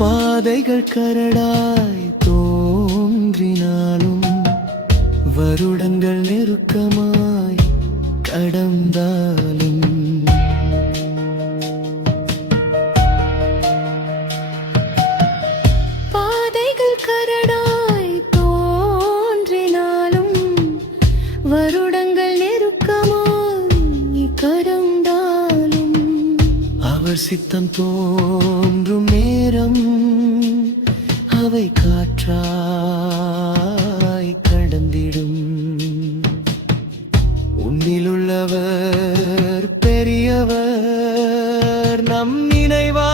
பாதைகள் கரடாய் தோன்றினாலும் வருடங்கள் நெருக்கமாய் கடந்தாலும் பாதைகள் கரடாய் தோன்றினாலும் வருடங்கள் நெருக்கமாய் கடந்தாலும் அவர் சித்தம் தோன்றும் நேரம் அவை காற்றாய் கடந்திடும். உன்னிலுள்ளவர் பெரியவர், நம் நினைவாயிருப்பவர்.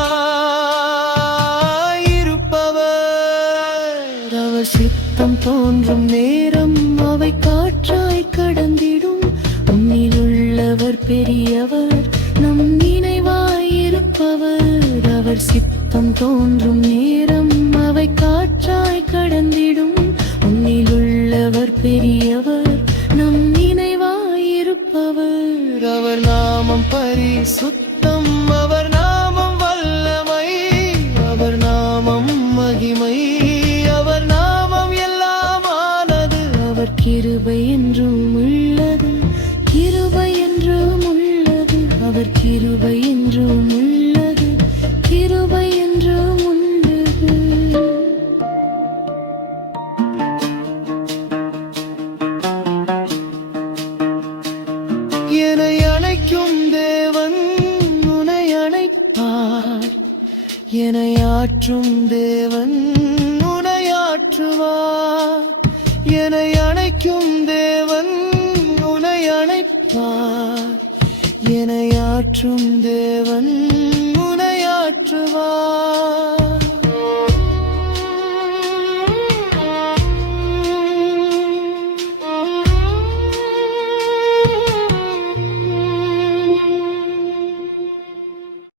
அவர் சித்தம் தோன்றும் நேரம் அவை காற்றாய் கடந்திடும். உன்னிலுள்ளவர் பெரியவர், நம் நினைவாயிருப்பவர். அவர் சித்தம் தோன்றும் நேரம் அவை காற்றாய் கடந்திடும். உன்னிலுள்ளவர் பெரியவர், நம் நினைவாயிருப்பவர். அவர் நாமம் பரிசுத்தம், அவர் நாமம் வல்லமை, அவர் நாமம் மகிமை, அவர் நாமம் எல்லாமானது. அவர் கிருபை என்றும் உள்ளது, கிருபை என்றும் உள்ளது. அவர் கிருபை என்றும் உள்ளது, கிருபை என்றும் உள்ளது. என்னை அணைக்கும் தேவன் உன்னை அணைப்பார். என்னை ஆற்றும் தேவன் உன்னை ஆற்றுவார். என்னை அணைக்கும் தேவன் உன்னை அணைப்பார். என்னை ஆற்றும் தேவன் உன்னை ஆற்றுவார்.